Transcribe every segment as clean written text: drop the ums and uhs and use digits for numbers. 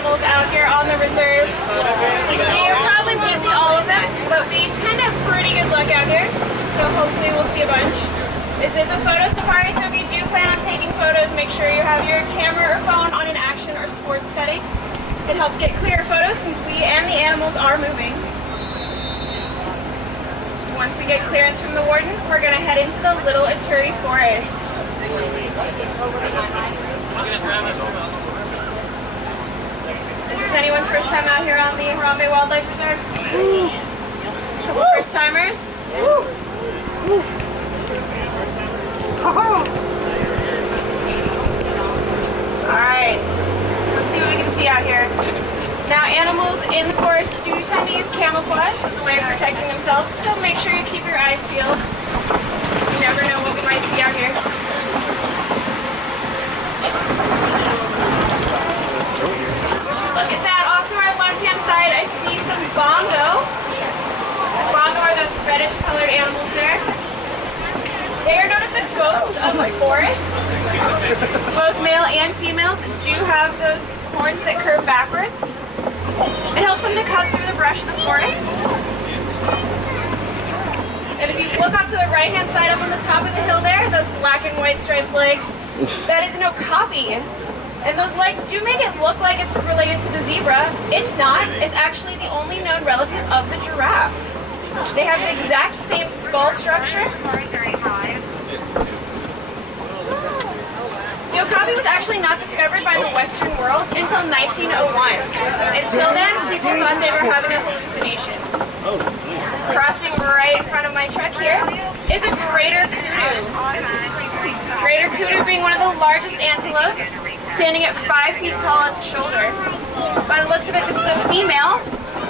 animals out here on the reserve. You probably won't see all of them, but we tend to have pretty good luck out here, so hopefully we'll see a bunch. This is a photo safari, so if you do plan on taking photos, make sure you have your camera or phone on an action or sports setting. It helps get clearer photos since we and the animals are moving. Once we get clearance from the warden, we're going to head into the Little Ituri Forest. Is this anyone's first time out here on the Harambe Wildlife Reserve? Couple first timers? Alright, let's see what we can see out here. Now, animals in the forest do tend to use camouflage as a way of protecting themselves, so make sure you keep your eyes peeled. You never know what we might see out here. Look at that, off to our left-hand side, I see some bongo. Bongo are those reddish-colored animals there. They are known as the ghosts of the forest. Both male and females do have those horns that curve backwards. It helps them to cut through the brush of the forest. And if you look up to the right-hand side up on the top of the hill there, those black and white striped legs, that is an okapi. And those legs do make it look like it's related to the zebra. It's not. It's actually the only known relative of the giraffe. They have the exact same skull structure. The okapi was actually not discovered by the Western world until 1901. Until then, people thought they were having a hallucination. Crossing right in front of my truck here is a greater kudu. Greater kudu being one of the largest antelopes, standing at 5 feet tall at the shoulder. By the looks of it, this is a female.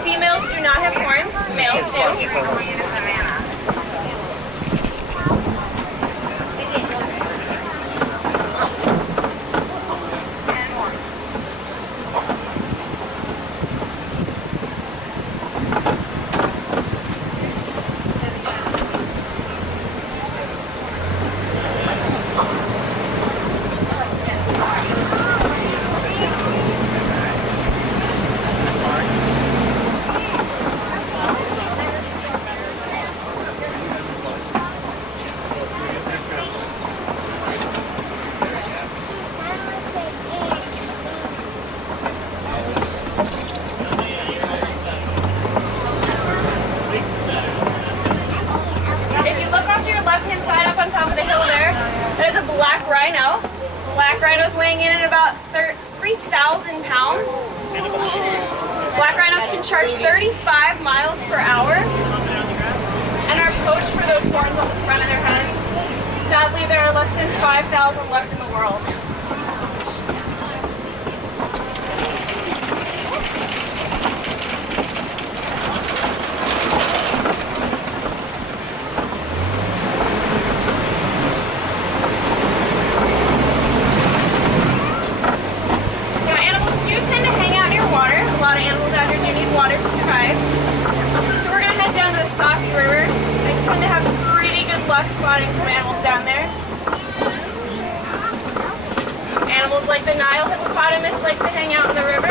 Females do not have horns, males do. Black rhinos weighing in at about 3,000 pounds. Black rhinos can charge 35 miles per hour and are poached for those horns on the front of their heads. Sadly, there are less than 5,000 left in the world. Water to survive. So we're going to head down to the soft river. I tend to have pretty good luck spotting some animals down there. Animals like the Nile hippopotamus like to hang out in the river.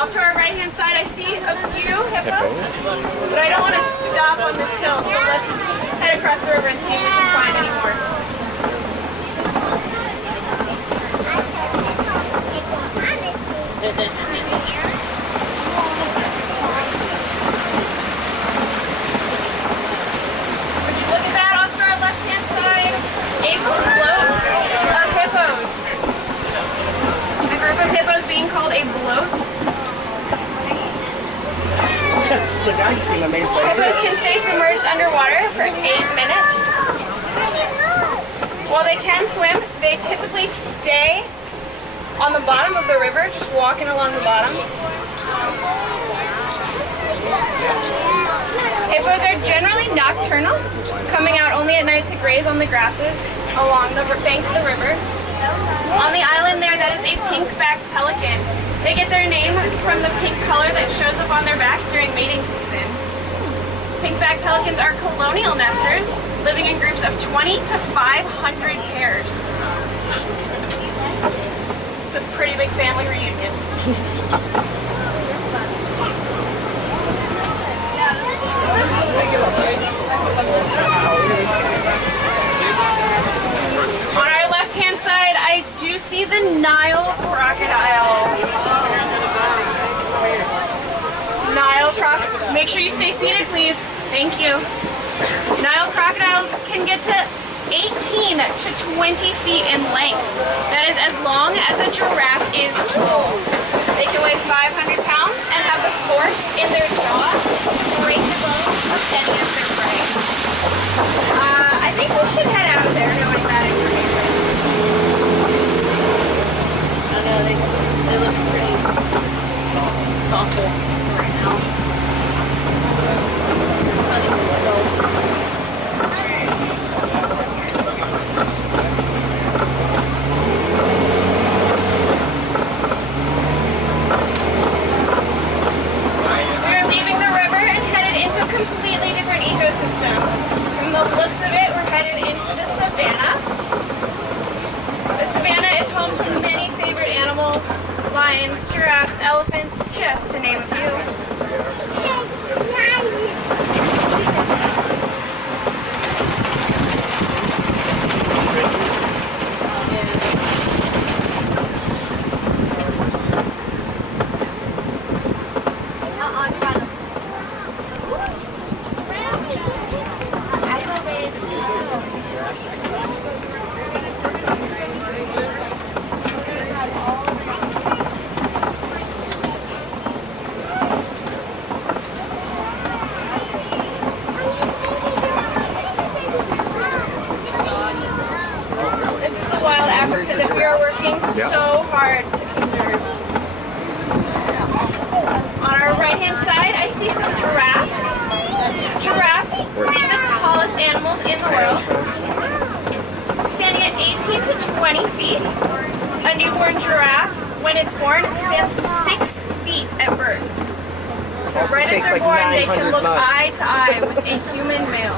Off to our right-hand side, I see a few hippos, but I don't want to stop on this hill, so let's head across the river and see if we can find any more. Would you look at that off to our left-hand side? A float of hippos. A group of hippos being called a bloat. Hippos can stay submerged underwater for 8 minutes. While they can swim, they typically stay on the bottom of the river, just walking along the bottom. Hippos are generally nocturnal, coming out only at night to graze on the grasses along the banks of the river. On the island there, that is a pink-backed pelican. They get their name from the pink color that shows up on their back during mating season. Pinkback pelicans are colonial nesters, living in groups of 20 to 500 pairs. It's a pretty big family reunion. On our left-hand side, I do see the Nile crocodile. Nile crocodile. Make sure you stay seated, please. Thank you. Nile crocodiles can get to 18 to 20 feet in length. That is as long as a giraffe is tall. They can weigh 500 pounds and have the force in their jaw to break the bones of any of their prey. I think we should head out of there knowing that information. I know, they look pretty thoughtful right now. We're leaving the river and headed into a completely different ecosystem. From the looks of it, we're headed into the savannah. The savannah is home to many favorite animals: lions, giraffes, elephants, just to name a few. That we are working so hard to conserve. On our right hand side, I see some giraffe. Giraffe being the tallest animals in the world. Standing at 18 to 20 feet. A newborn giraffe, when it's born, stands 6 feet at birth. So right as they're born, they can look eye to eye with a human male.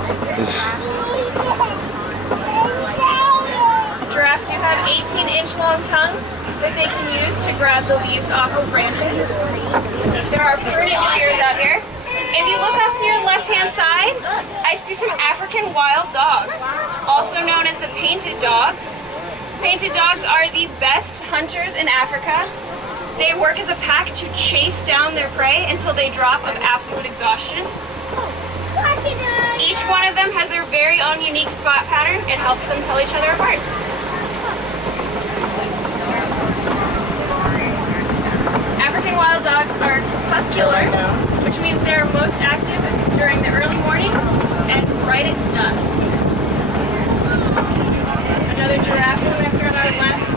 Giraffes do have 18-inch long tongues that they can use to grab the leaves off of branches. There are pretty shears out here. If you look off to your left-hand side, I see some African wild dogs, also known as the painted dogs. Painted dogs are the best hunters in Africa. They work as a pack to chase down their prey until they drop of absolute exhaustion. Each one of them has their very own unique spot pattern. It helps them tell each other apart. African wild dogs are crepuscular, which means they're most active during the early morning and right at dusk. Another giraffe coming up here on our left.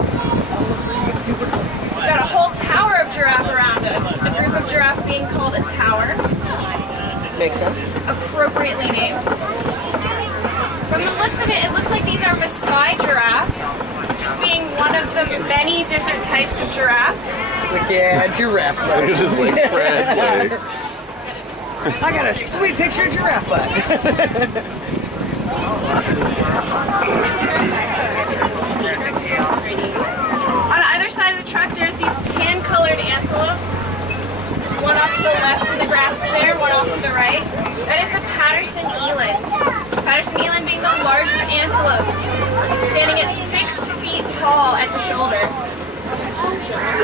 We've got a whole tower of giraffe around us. A group of giraffe being called a tower. Makes sense. Appropriately named. From the looks of it, it looks like these are Maasai giraffe, just being one of the many different types of giraffe. Like, yeah, giraffe butt. It's just like fresh, I got a sweet picture of giraffe butt. On either side of the truck, there's these tan-colored antelope. One off to the left in the grasses there, one off to the right. That is the Patterson eland. Patterson eland being the largest antelopes, standing at 6 feet tall at the shoulder.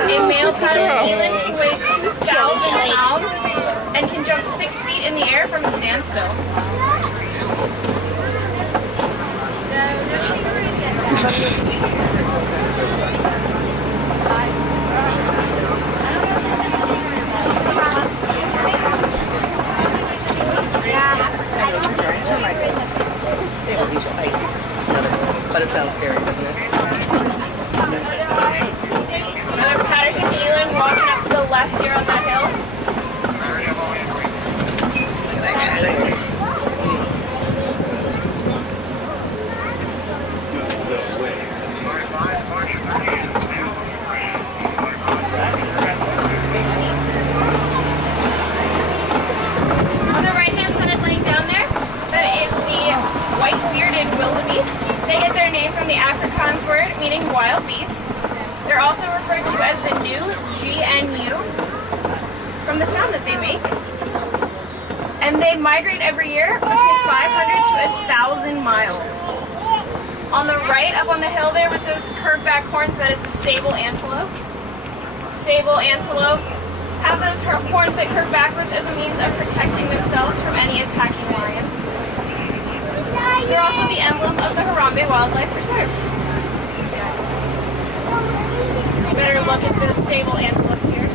A male Patterson eland can weigh 2,000 pounds and can jump 6 feet in the air from a standstill. But it sounds scary, doesn't it? Another Patterson eland walking up to the left here on that hill. On the right hand side, laying down beast. They get their name from the Afrikaans word meaning wild beast. They're also referred to as the new GNU from the sound that they make. And they migrate every year between 500 to 1,000 miles. On the right, up on the hill there with those curved back horns, that is the sable antelope. Sable antelope have those horns that curve backwards as a means of protecting themselves from any attacking lions. They're also the emblem of the Harambe Wildlife Reserve. Better look at the sable antelope here.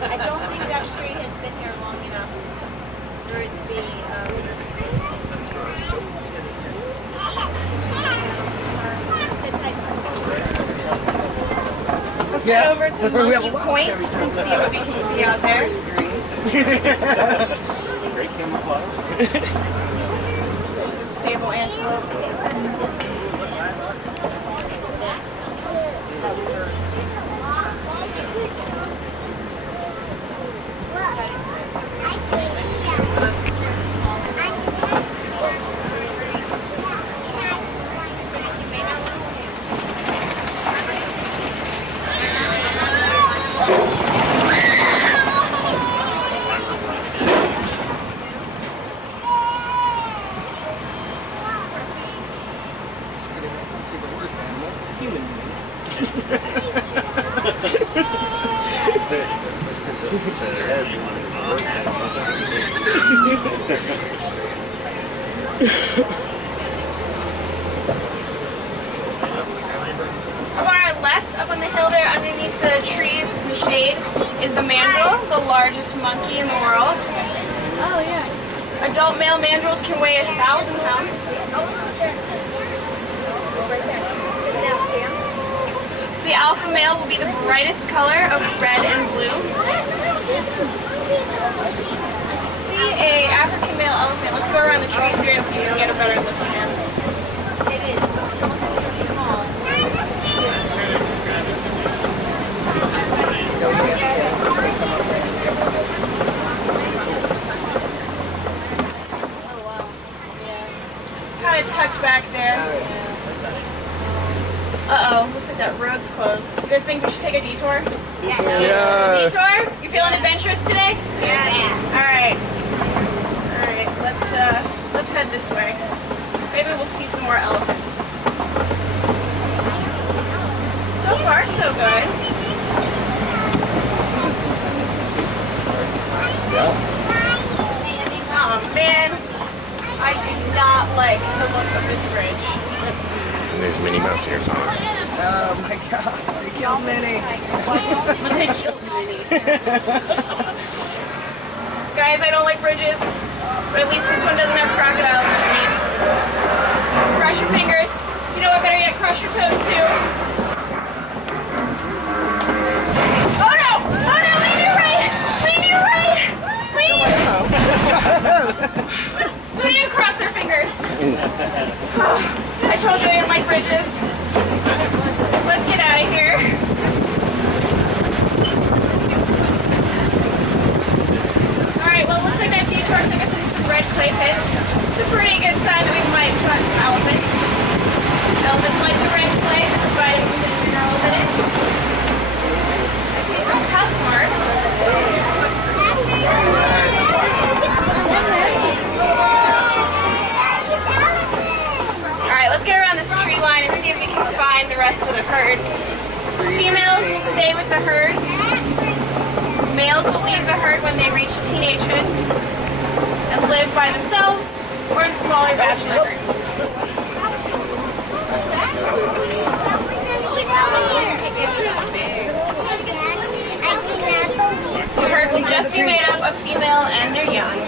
I don't think that tree has been here long enough for it to be. Let's head over to Monkey Point and see what we can see out there. Great camouflage. There's those sable antelope. On our left, up on the hill there, underneath the trees in the shade, is the mandrill, the largest monkey in the world. Oh yeah. Adult male mandrills can weigh 1,000 pounds. The alpha male will be the brightest color of red and blue. I see a African male elephant. Let's go around the trees here and see if we can get a better look at him. Kind of tucked back there. Uh-oh, looks like that road's closed. You guys think we should take a detour? Yeah. Detour? You feeling adventurous today? Yeah. Alright. Alright, let's head this way. Maybe we'll see some more elephants. So far, so good. Oh man, I do not like the look of this bridge. And there's Minnie Mouse ears on it. Oh my god, they killed Minnie. They killed Minnie. Guys, I don't like bridges, but at least this one doesn't have crocodiles underneath. Cross your fingers. You know what, better yet, cross your toes too. Oh no! Oh no! Lean your right! Lean your right! Lean! Who didn't cross their fingers? I told you I didn't like bridges. Let's get out of here. Alright, well it looks like that detour took us into some red clay pits. It's a pretty good sign that we might spot some elephants. Elephants like the red clay, provided we can minerals in it. I see some tusk marks. Alright, let's get around this tree line and see if we can find the rest of the herd. Females will stay with the herd. Males will leave the herd when they reach teenagehood and live by themselves or in smaller bachelor groups. The herd will just be made up of female and their young.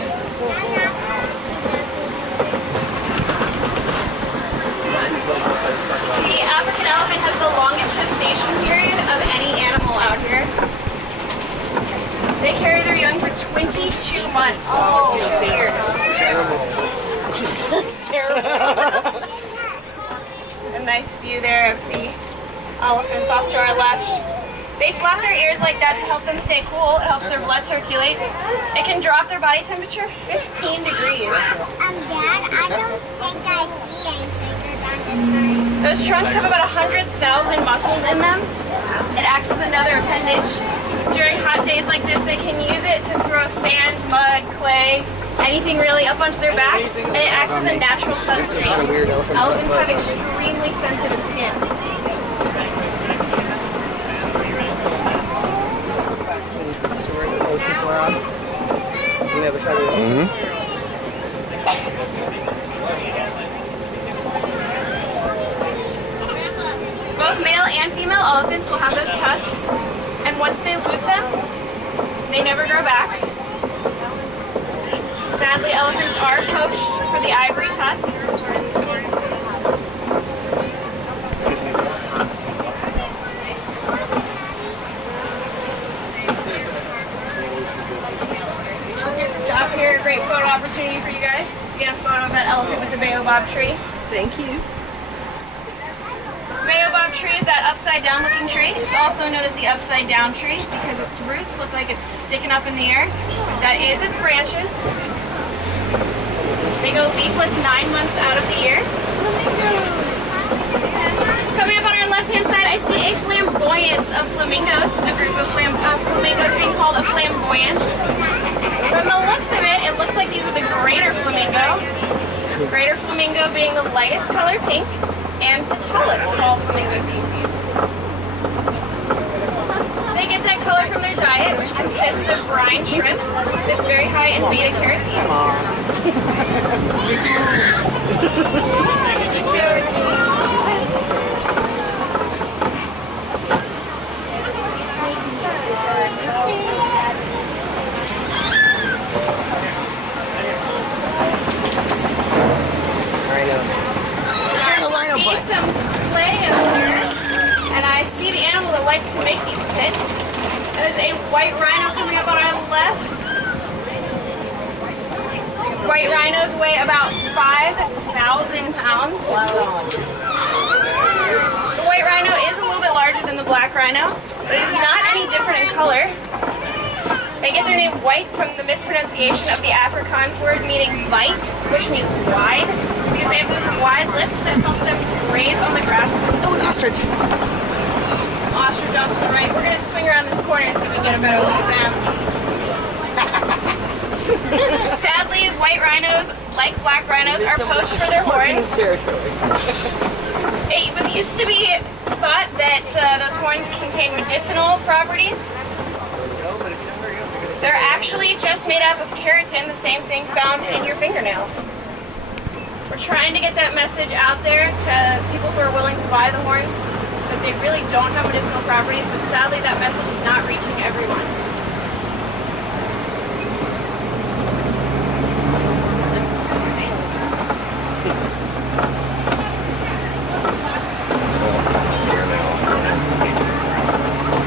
The African elephant has the longest gestation period of any animal out here. They carry their young for 22 months, almost 2 years. That's terrible. A nice view there of the elephants off to our left. They flap their ears like that to help them stay cool. It helps their blood circulate. It can drop their body temperature 15 degrees. Dad, I don't think I see anything down this side. Those trunks have about 100,000 muscles in them. It acts as another appendage. During hot days like this, they can use it to throw sand, mud, clay, anything really up onto their backs, and it acts as a natural sunscreen. Elephants have extremely sensitive skin. Those people are on the other side of the elephants. Both male and female elephants will have those tusks, and once they lose them, they never grow back. Sadly, elephants are poached for the ivory tusks. Stop here, a great photo opportunity for you guys to get a photo of that elephant with the baobab tree. Thank you. Baobab tree is that upside down looking tree. It's also known as the upside down tree because its roots look like it's sticking up in the air. That is its branches. They go leafless 9 months out of the year. Coming up on our left hand side, I see a flamboyance of flamingos, a group of flamingos being called a flamboyance. From the looks of it, it looks like these are the greater flamingo. Greater flamingo being the lightest color pink and the tallest of all flamingo species. They get that color from their diet, which consists of brine shrimp that's very high in beta carotene. I see some clay in here, and I see the animal that likes to make these pits. There's a white rhino coming up on our left. White rhinos weigh about 5,000 pounds. The white rhino is a little bit larger than the black rhino, but it's not any different in color. They get their name white from the mispronunciation of the Afrikaans word meaning white, which means wide, because they have those wide lips that help them graze on the grasses. Oh, an ostrich. Ostrich off to the right. We're going to swing around this corner and see if we can get a better look at them. Sadly, white rhinos, like black rhinos, are poached for their horns. It was used to be thought that those horns contain medicinal properties. They're actually just made up of keratin, the same thing found in your fingernails. We're trying to get that message out there to people who are willing to buy the horns, that they really don't have medicinal properties, but sadly that message is not reaching everyone.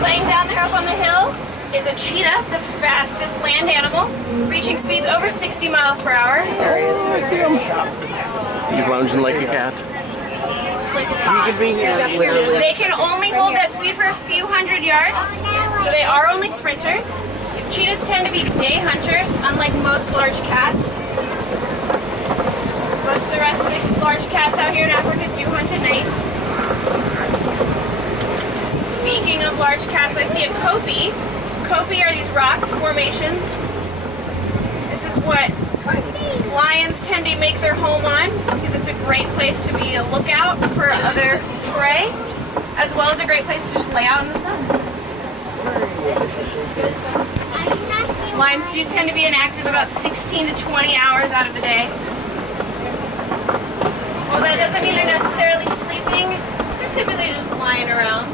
Laying down there up on the hill is a cheetah, the fastest land animal, reaching speeds over 60 miles per hour. There he is, right there on the top. He's lounging like a cat. You could be here literally. They can only hold that speed for a few hundred yards, so they are only sprinters. Cheetahs tend to be day hunters, unlike most large cats. Most of the rest of the large cats out here in Africa do hunt at night. Speaking of large cats, I see a kopie. Kopie are these rock formations. This is what lions tend to make their home on because it's a great place to be a lookout for other prey, as well as a great place to just lay out in the sun. Lions do tend to be inactive about 16 to 20 hours out of the day. Well, that doesn't mean they're necessarily sleeping. They're typically just lying around.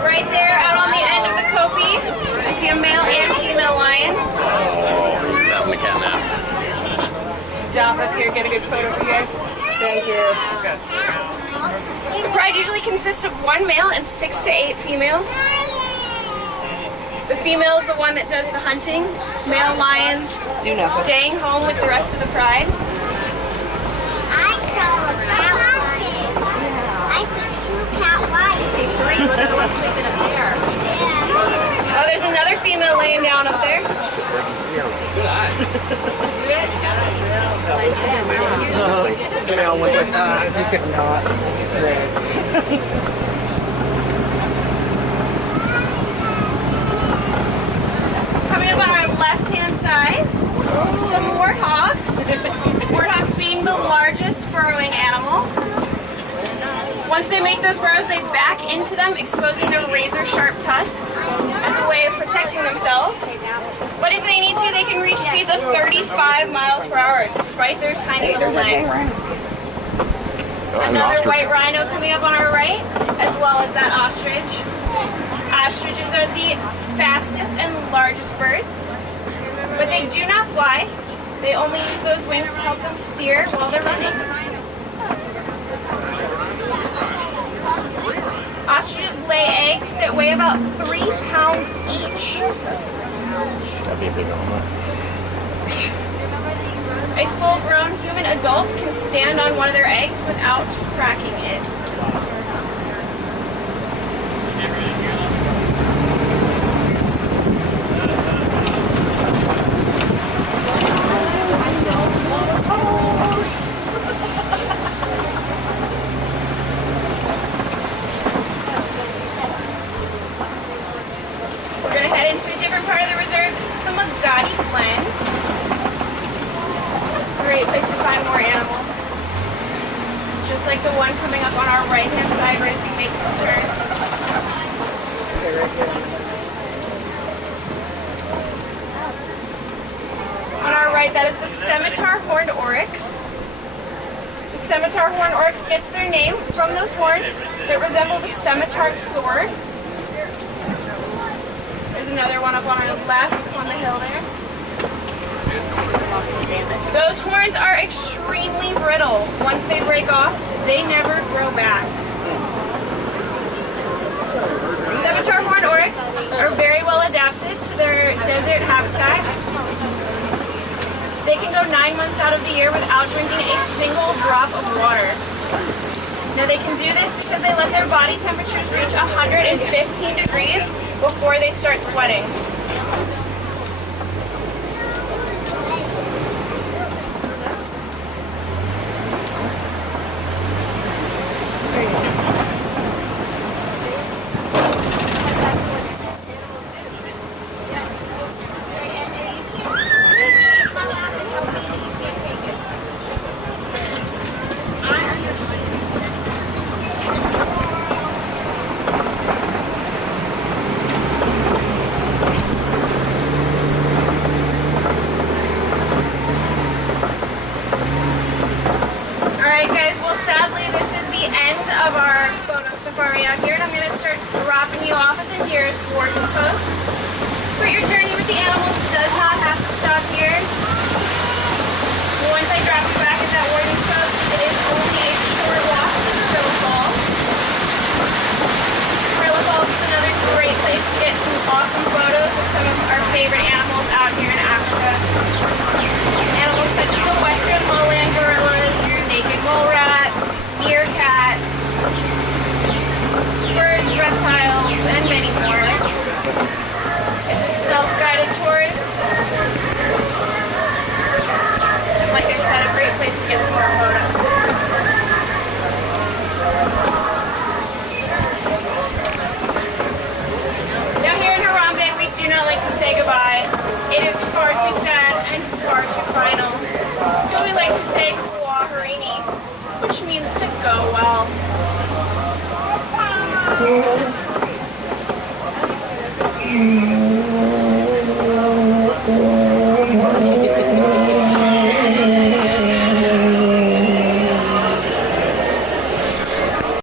Right there, out on the end of the kopie, I see a male and female lion. Oh, he's having a cat nap. Stop up here, get a good photo for you guys. Thank you. The pride usually consists of 1 male and 6 to 8 females. The female is the one that does the hunting. Male lions Do nothing. staying home with the rest of the pride. I saw a cat walking. I see 2 cat whites. Three, look at the one sleeping up there. Yeah. Oh, there's another female laying down up there. Male one's like, if you could not. Coming up on our left-hand side, some warthogs. Warthogs being the largest burrowing animal. Once they make those burrows, they back into them, exposing their razor-sharp tusks as a way of protecting themselves. But if they need to, they can reach speeds of 35 miles per hour, despite their tiny little legs. Another white rhino coming up on our right, as well as that ostrich. Ostriches are the fastest and largest birds, but they do not fly. They only use those wings to help them steer while they're running. Ostriches lay eggs that weigh about 3 pounds each. That'd be a big omelet. A full-grown human adult can stand on one of their eggs without cracking it. We're going to head into a different part of the reserve. This is the Magadi Glen. Great place to find more animals. Just like the one coming up on our right-hand side right as we make this turn. On our right, that is the scimitar horned oryx. The scimitar horned oryx gets their name from those horns that resemble the scimitar sword. There's another one up on our left on the hill there. Those horns are extremely brittle. Once they break off, they never grow back. Scimitar horned oryx are very well adapted to their desert habitat. They can go 9 months out of the year without drinking a single drop of water. Now they can do this because they let their body temperatures reach 115 degrees before they start sweating. Sadly, this is the end of our photo safari out here, and I'm going to start dropping you off at the nearest warden's post. But your journey with the animals does not have to stop here. Once I drop you back at that warden's post, it is only a short walk to Gorilla Falls. Gorilla Falls is another great place to get some awesome photos of some of our favorite animals out here in Africa. Animals such as the western lowland gorillas, naked mole rats, meerkats, birds, reptiles, and many more. It's a self-guided tour. And like I said, a great place to get some more photos. Now here in Harambe, we do not like to say goodbye. It is far too sad and far too final. So we like to say Kwaherini, which means to go well.